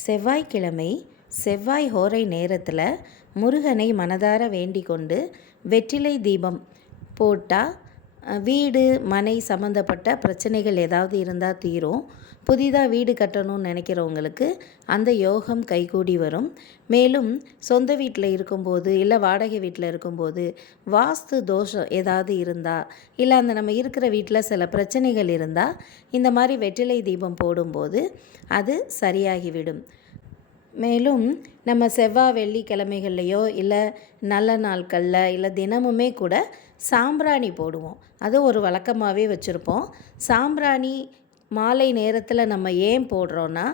செவ்வாய்க்கிழமை செவ்வாய் ஹோரை நேரத்தில் முருகனை மனதார வேண்டிக் கொண்டு வெற்றிலை தீபம் போட்டால் வீடு மனை சம்மந்தப்பட்ட பிரச்சனைகள் ஏதாவது இருந்தால் தீரும். புதிதாக வீடு கட்டணும்னு நினைக்கிறவங்களுக்கு அந்த யோகம் கைகூடி வரும். மேலும் சொந்த வீட்டில் இருக்கும்போது இல்லை வாடகை வீட்டில் இருக்கும்போது வாஸ்து தோஷம் ஏதாவது இருந்தால் இல்லை அந்த நம்ம இருக்கிற வீட்டில் சில பிரச்சனைகள் இருந்தால் இந்த மாதிரி வெற்றிலை தீபம் போடும்போது அது சரியாகிவிடும். மேலும் நம்ம செவ்வாய் வெள்ளிக்கிழமைகள்லையோ இல்லை நல்ல நாட்களில் இல்லை தினமுமே கூட சாம்பிராணி போடுவோம். அது ஒரு வழக்கமாகவே வச்சுருப்போம். சாம்பிராணி மாலை நேரத்தில் நம்ம ஏன் போடுறோன்னா,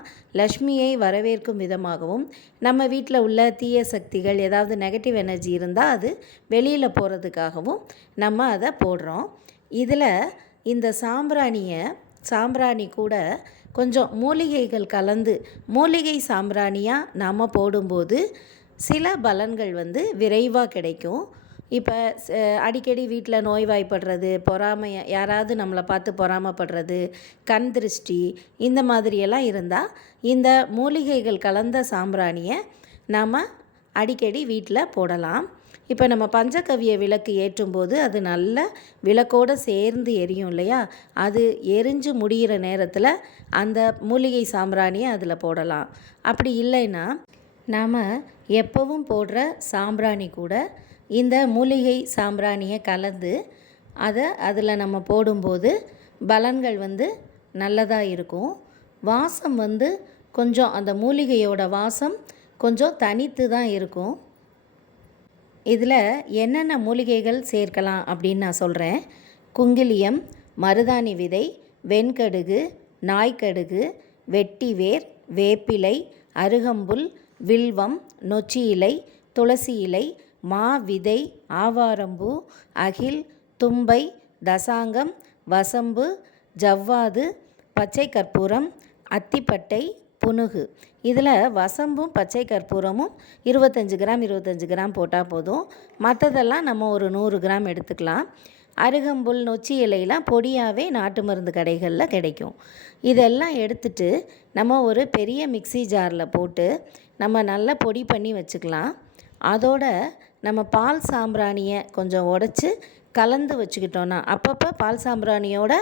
லக்ஷ்மியை வரவேற்கும் விதமாகவும் நம்ம வீட்டில் உள்ள தீய சக்திகள் ஏதாவது நெகட்டிவ் எனர்ஜி இருந்தால் அது வெளியில் போகிறதுக்காகவும் நம்ம அதை போடுறோம். இதில் இந்த சாம்பிராணி கூட கொஞ்சம் மூலிகைகள் கலந்து மூலிகை சாம்பிராணியாக நாம் போடும்போது சில பலன்கள் விரைவாக கிடைக்கும். இப்போ அடிக்கடி வீட்டில் நோய்வாய்ப்படுறது, பொறாமை, யாராவது நம்மளை பார்த்து பொறாமைப்படுறது, கண் திருஷ்டி, இந்த மாதிரியெல்லாம் இருந்தால் இந்த மூலிகைகள் கலந்த சாம்பிராணியை நாம் அடிக்கடி வீட்டில் போடலாம். இப்போ நம்ம பஞ்சகவ்ய விளக்கு ஏற்றும்போது அது நல்ல விளக்கோடு சேர்ந்து எரியும் இல்லையா? அது எரிஞ்சு முடிகிற நேரத்தில் அந்த மூலிகை சாம்பிராணியை அதில் போடலாம். அப்படி இல்லைன்னா நாம் எப்பவும் போடுற சாம்பிராணி கூட இந்த மூலிகை சாம்பிராணியை கலந்து அதில் நம்ம போடும்போது பலன்கள் நல்லதாக இருக்கும். வாசம் கொஞ்சம் அந்த மூலிகையோட வாசம் கொஞ்சம் தனித்து தான் இருக்கும். இதில் என்னென்ன மூலிகைகள் சேர்க்கலாம் அப்படின்னு நான் சொல்கிறேன். குங்கிலியம், மருதாணி விதை, வெண்கடுகு, நாய்க்கடுகு, வெட்டிவேர், வேப்பிலை, அருகம்புல், வில்வம், நொச்சி இலை, துளசி இலை, மா விதை, ஆவாரம்பூ, அகில், தும்பை, தசாங்கம், வசம்பு, ஜவ்வாது, பச்சை கற்பூரம், அத்திப்பட்டை, புனுகு. இதில் வசம்பும் பச்சை கற்பூரமும் 25 கிராம் போட்டால் போதும். மற்றதெல்லாம் நம்ம ஒரு 100 கிராம் எடுத்துக்கலாம். அருகம்புல், நொச்சி இலையெல்லாம் பொடியாகவே நாட்டு மருந்து கடைகளில் கிடைக்கும். இதெல்லாம் எடுத்துட்டு நம்ம ஒரு பெரிய மிக்ஸி ஜாரில் போட்டு நம்ம நல்லா பொடி பண்ணி வச்சுக்கலாம். அதோட நம்ம பால் சாம்பிராணியை கொஞ்சம் உடச்சி கலந்து வச்சுக்கிட்டோன்னா, அப்பப்போ பால் சாம்பிராணியோட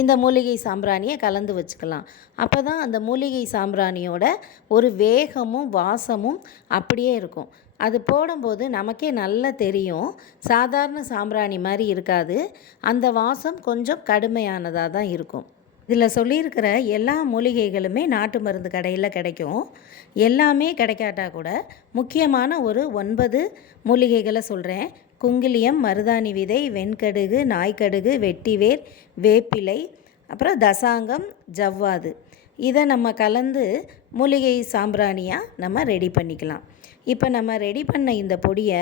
இந்த மூலிகை சாம்பிராணியை கலந்து வச்சுக்கலாம். அப்போ தான் அந்த மூலிகை சாம்பிராணியோட ஒரு வேகமும் வாசமும் அப்படியே இருக்கும். அது போடும்போது நமக்கே நல்லா தெரியும். சாதாரண சாம்பிராணி மாதிரி இருக்காது. அந்த வாசம் கொஞ்சம் கடுமையானதாக தான் இருக்கும். இதில் சொல்லியிருக்கிற எல்லா மூலிகைகளுமே நாட்டு மருந்து கடையில் கிடைக்கும். எல்லாமே கிடைக்காட்டா கூட முக்கியமான ஒரு 9 மூலிகைகளை சொல்கிறேன். குங்கிலியம், மருதாணி விதை, வெண்கடுகு, நாய்க்கடுகு, வெட்டிவேர், வேப்பிலை, அப்புறம் தசாங்கம், ஜவ்வாது. இதை நம்ம கலந்து மூலிகை சாம்பிராணியாக நம்ம ரெடி பண்ணிக்கலாம். இப்போ நம்ம ரெடி பண்ண இந்த பொடியை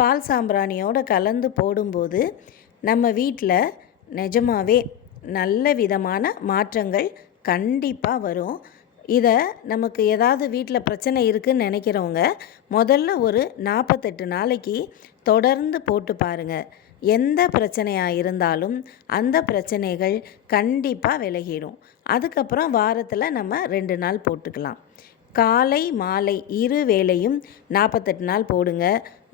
பால் சாம்பிராணியோடு கலந்து போடும்போது நம்ம வீட்டில் நிஜமாகவே நல்ல விதமான மாற்றங்கள் கண்டிப்பாக வரும். இதை நமக்கு ஏதாவது வீட்டில் பிரச்சனை இருக்குதுன்னு நினைக்கிறவங்க முதல்ல ஒரு 48 நாளைக்கு தொடர்ந்து போட்டு பாருங்கள். எந்த பிரச்சனையாக இருந்தாலும் அந்த பிரச்சனைகள் கண்டிப்பாக விலகிடும். அதுக்கப்புறம் வாரத்தில் நம்ம 2 நாள் போட்டுக்கலாம். காலை மாலை 2 வேளையும் 48 நாள் போடுங்க.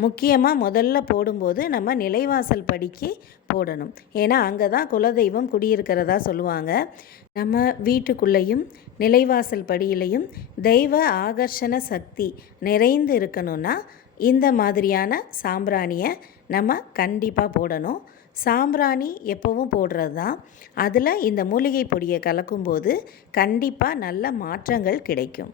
முக்கியமாக முதல்ல போடும்போது நம்ம நிலைவாசல் படிக்கு போடணும். ஏன்னா அங்கே தான் குலதெய்வம் குடியிருக்கிறதா சொல்லுவாங்க. நம்ம வீட்டுக்குள்ளேயும் நிலைவாசல் படியிலையும் தெய்வ ஆகர்ஷண சக்தி நிறைந்து இருக்கணும்னா இந்த மாதிரியான சாம்பிராணியை நம்ம கண்டிப்பாக போடணும். சாம்பிராணி எப்போவும் போடுறது தான். அதில் இந்த மூலிகை பொடியை கலக்கும்போது கண்டிப்பாக நல்ல மாற்றங்கள் கிடைக்கும்.